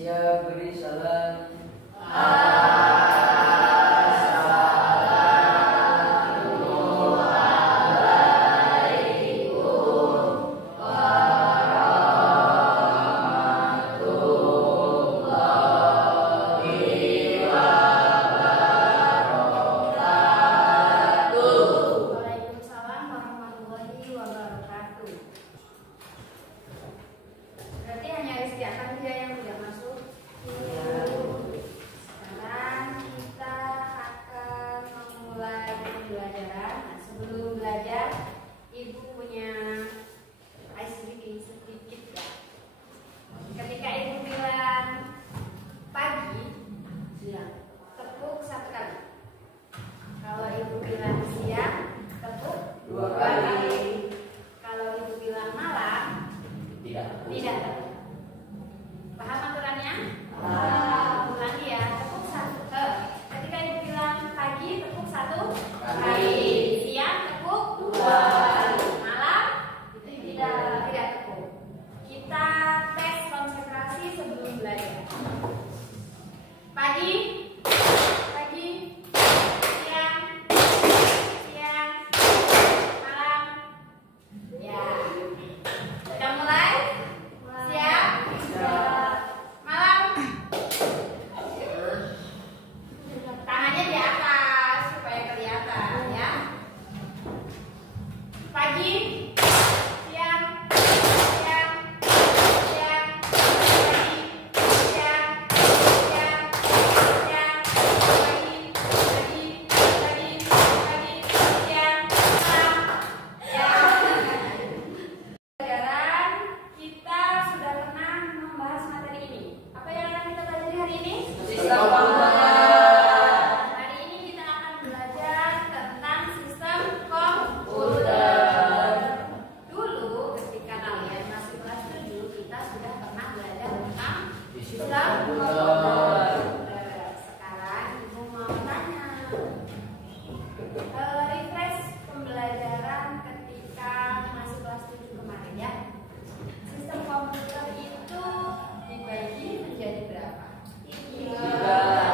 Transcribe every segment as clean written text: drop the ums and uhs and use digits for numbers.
Siap, beri salam. Waalaikumsalam warahmatullahi wabarakatuh. Berarti hanya Rizky akan dia yang tidak masuk. Sekarang kita akan memulai pembelajaran. Nah, sebelum belajar, Ibu punya ice breaking sedikit ya. Ketika Ibu bilang pagi, siang, tepuk satu kali. Kalau Ibu bilang siang, tepuk Dua kali. Kalau Ibu bilang malam, tidak. Paham aturannya? Ulangi ya, tepuk satu. Ketika Ibu bilang pagi, tepuk satu kali. Siang, tepuk dua. Malam, tidak tepuk. Kita tes konsentrasi sebelum belajar. Pagi, siang, malam. Ya. Sudah mulai? Siap? Malam. Tangannya di atas supaya kelihatan ya. Pagi, siang, pelajaran kita sudah pernah membahas materi ini. Apa yang akan kita pelajari hari ini? Sistem komputer. Hari ini kita akan belajar tentang sistem komputer. Dulu ketika kalian masih kelas 7, kita sudah pernah belajar tentang sistem komputer. Sekarang Ibu mau tanya, refresh pembelajaran ketika masih kelas 7 kemarin ya. Sistem komputer itu dibagi menjadi berapa? 3.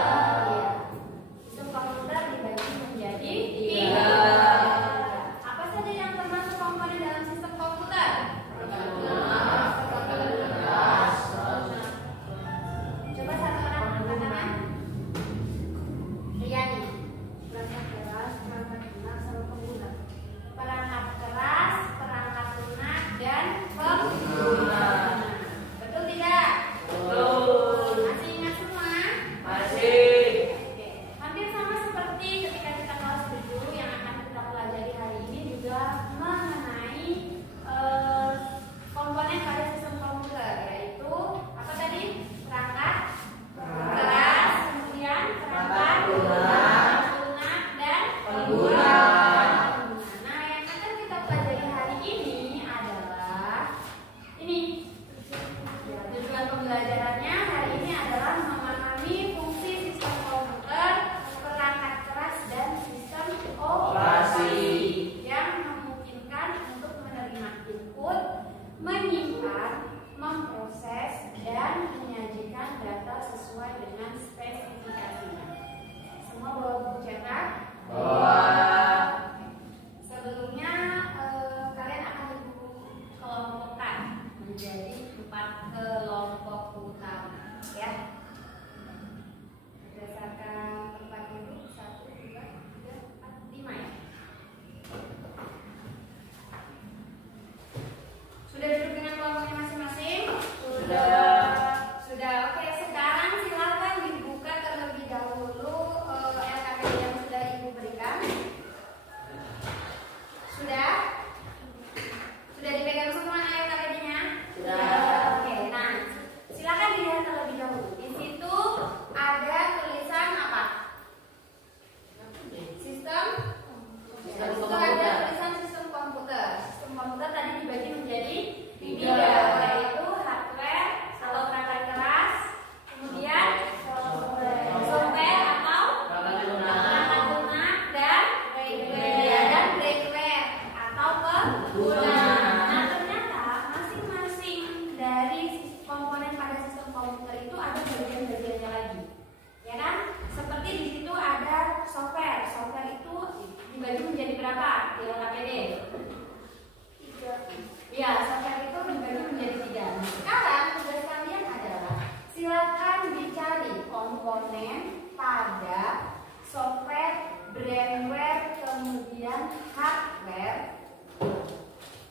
komponen pada software, brandware, kemudian hardware.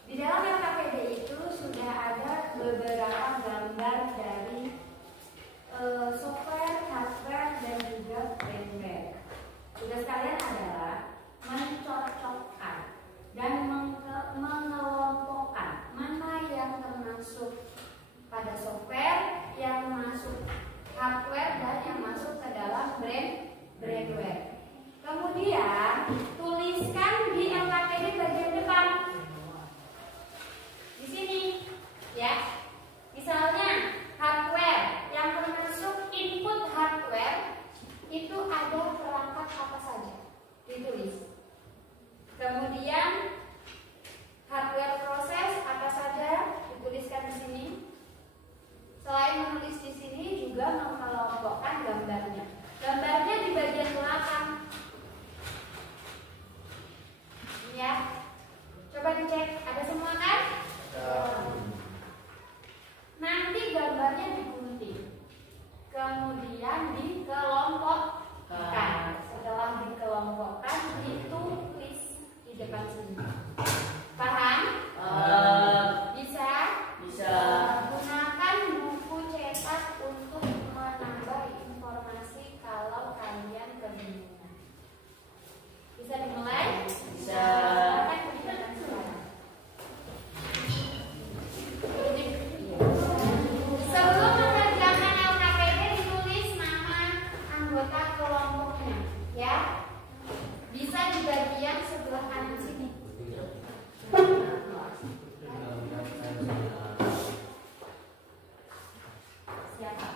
Di dalam LKPD itu sudah ada beberapa gambar dari software, hardware, dan juga brandware. Tugas kalian adalah mencocokkan dan mengelompokkan mana yang termasuk pada software, yang masuk hardware, dan yang masuk ke dalam brandware. Kemudian tuliskan di LKPD bagian depan. Di sini, ya. Misalnya hardware yang termasuk input hardware itu ada perangkat apa saja, ditulis. Kemudian hardware proses apa saja dituliskan di sini. Selain menulis di sini juga mengelompokkan gambarnya. Gambarnya di bagian belakang. Ya. Coba dicek, ada semua kan? Nanti gambarnya digunting. Kemudian dikelompokkan. Setelah dikelompokkan ditulis di depan sini. Paham? Bisa? Bisa. Gunakan buku cetak untuk menambah informasi kalau kalian kebingungan. Bisa dimulai? Bisa. Sebelum mengerjakan LKPD ditulis nama anggota kelompoknya, ya. Bisa di bagian sebelah kanan sini. Siapa?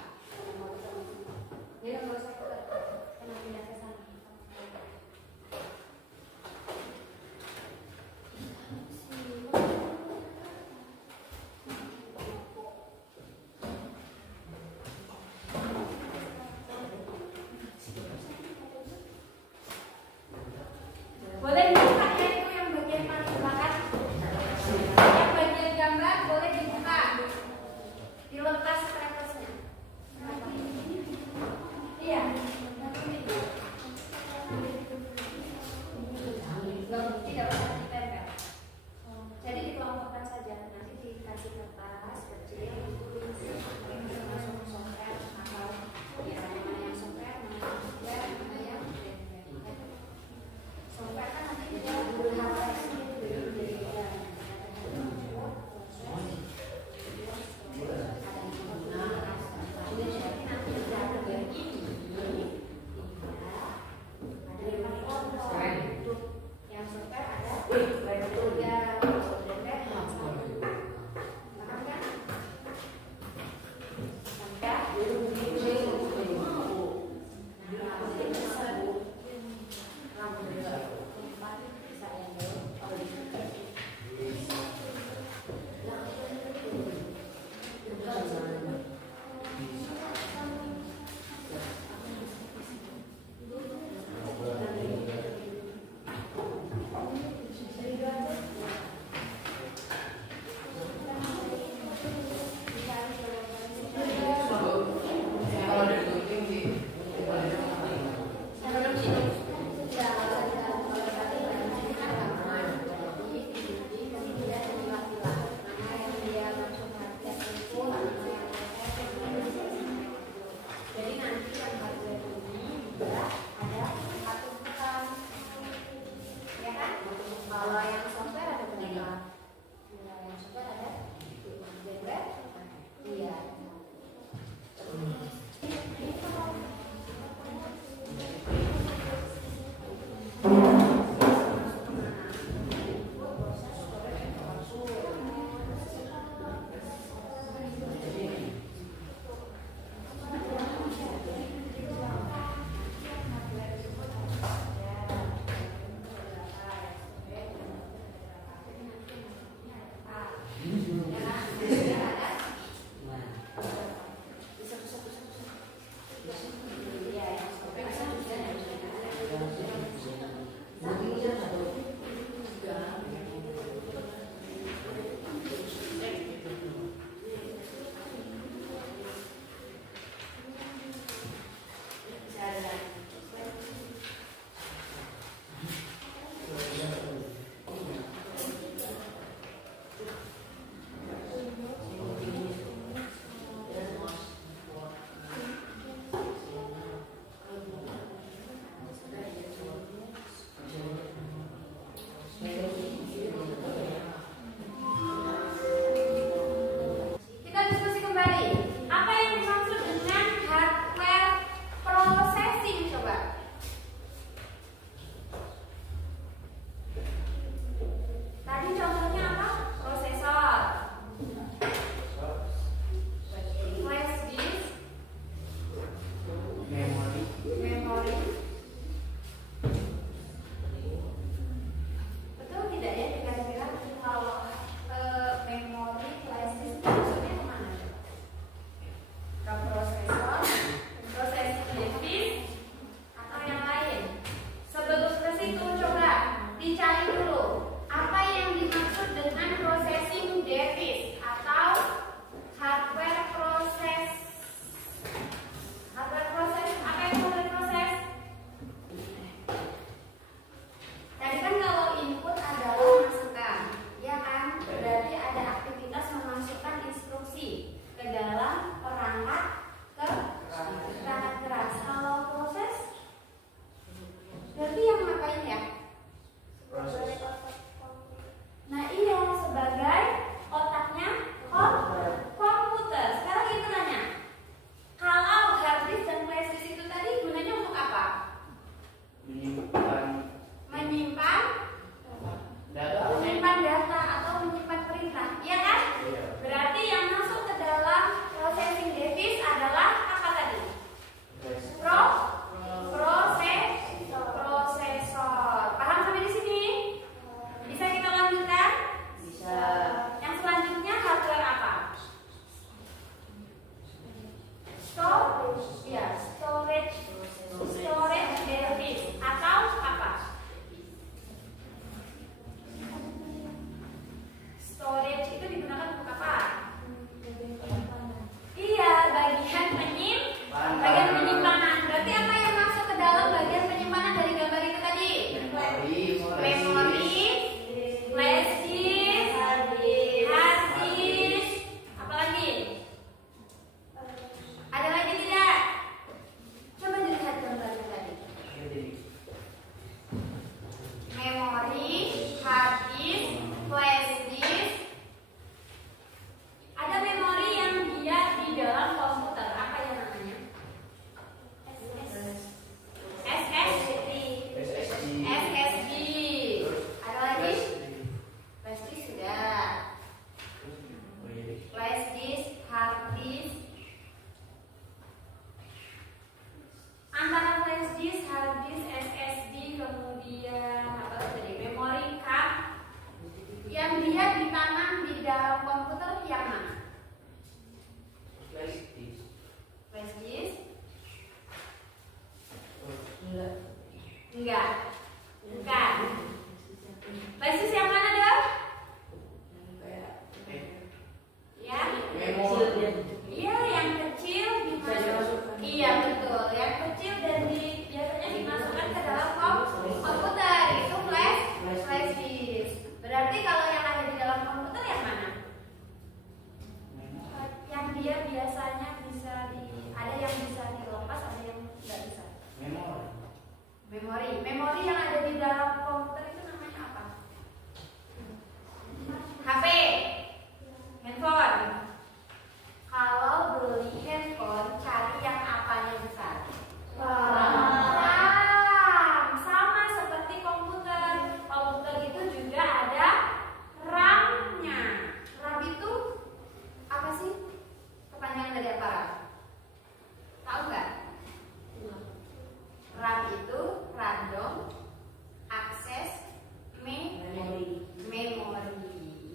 Dia nggak usah ikut. Karena pindah ke sana. Boleh dibuka ya, itu yang bagian paling belakang. Yang bagian gambar boleh dibuka. Dilepas kertasnya. storage device atau apa? Storage itu digunakan untuk apa? Iya, bagian penyimpanan. Berarti apa yang masuk ke dalam bagian penyimpanan dari gambar itu tadi? Memori, flash disk, hard disk, apa lagi? Ada lagi tidak? Coba dilihat gambarnya tadi. Memori, hard disk, flash disk. Ada memori yang dia di dalam komputer. Apa yang namanya? SSD. Ada lagi? Flash disk sudah. Flash disk, hard disk. Antara flash disk, hard disk, SSD, kemudian apa tadi? Memory card yang dia ditanam di dalam komputer yang mana? Flash disk? Enggak. Bukan. Flash disk yang mana dong? Ya. Iya, yang kecil dimasukkan. Iya betul, yang kecil dan biasanya dimasukkan ke dalam komputer itu flash disk. Berarti kalau yang ada di dalam komputer yang mana? Yang dia biasanya ada yang bisa dilepas, ada yang nggak bisa. Memori yang ada di dalam komputer itu namanya apa? HP, handphone. Kalau beli handphone, cari yang apanya besar? RAM. Sama seperti komputer. Komputer itu juga ada RAM-nya. RAM itu apa sih? Kepanjangan dari apa RAM? Tahu nggak? RAM itu random access memory.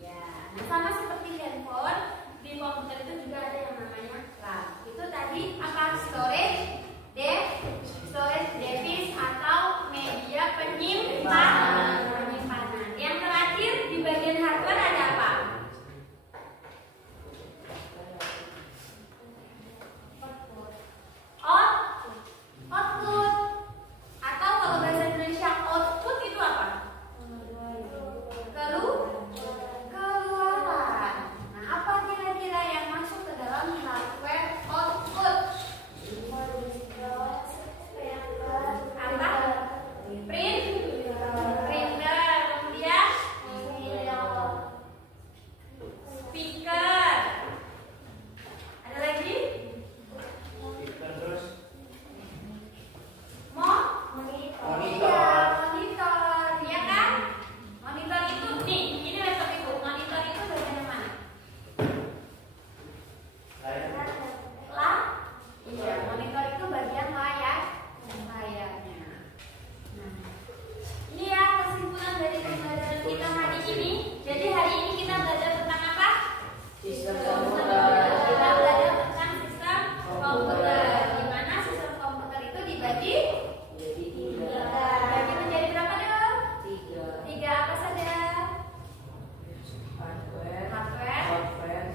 Ya. Nah, sama seperti handphone, di komputer itu juga ada yang namanya RAM. Itu tadi apa? Storage device atau media penyimpanan. Yang terakhir di bagian hardware ada apa? Output. Atau kalau bahasa Indonesia output itu apa? Keluaran. Nah, apa kira-kira yang masuk ke dalam hardware output? Apa? Printer, kemudian speaker. Ada lagi? Monitor, ya kan? Monitor itu nih, ini laptop ibu. Monitor itu bagian yang mana? Iya, monitor itu bagian layarnya. Nah, ini ya kesimpulan dari pembelajaran kita hari ini. Jadi hari ini kita belajar tentang apa? Sistem komputer. Kita belajar tentang sistem komputer. Di mana sistem komputer itu dibagi menjadi berapa dong? 3 apa saja? Hardware.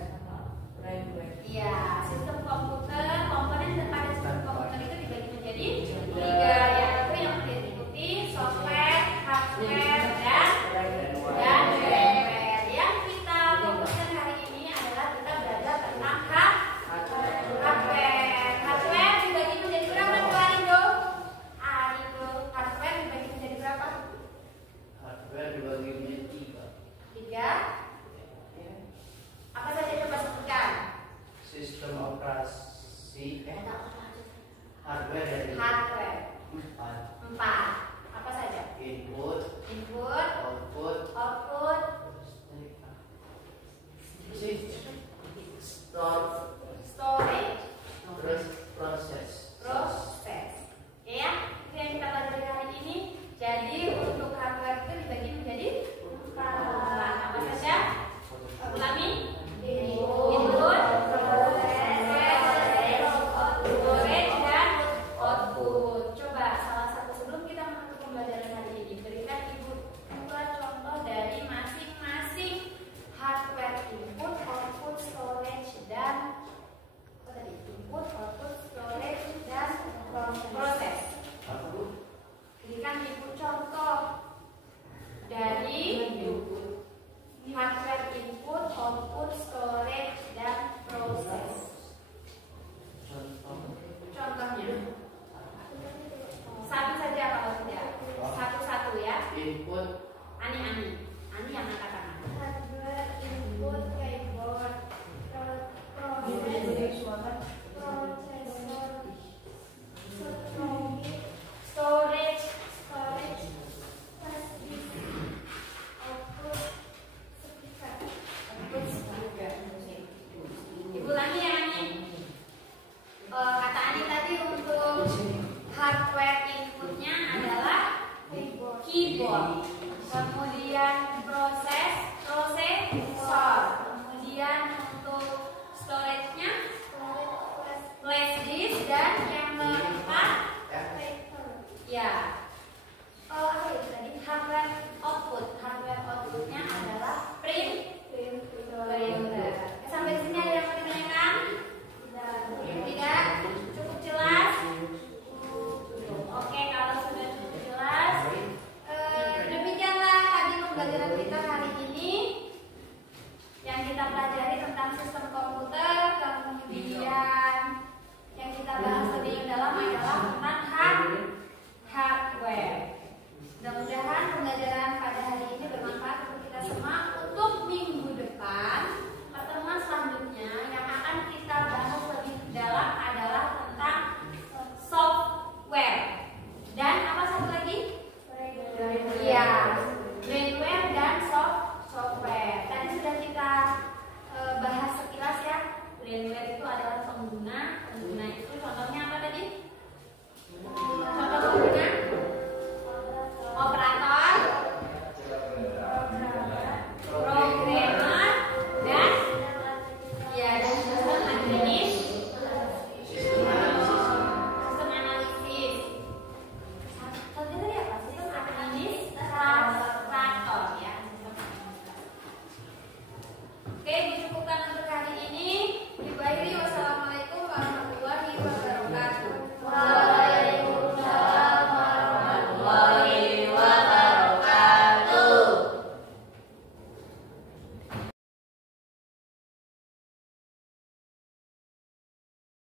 Iya, sistem komputer, komponen pada sistem komputer itu dibagi menjadi 3, yaitu yang diikuti software, hardware, dan firmware. Yang kita fokuskan hari ini adalah kita belajar tentang hardware. Hardware dibagi menjadi berapa tuh Arindo? Hardware dibagi menjadi berapa? Hardware dibagi menjadi 3. Apa saja coba sebutkan? sistem operasi, hardware dari 4, 4. Apa saja? input, Output, store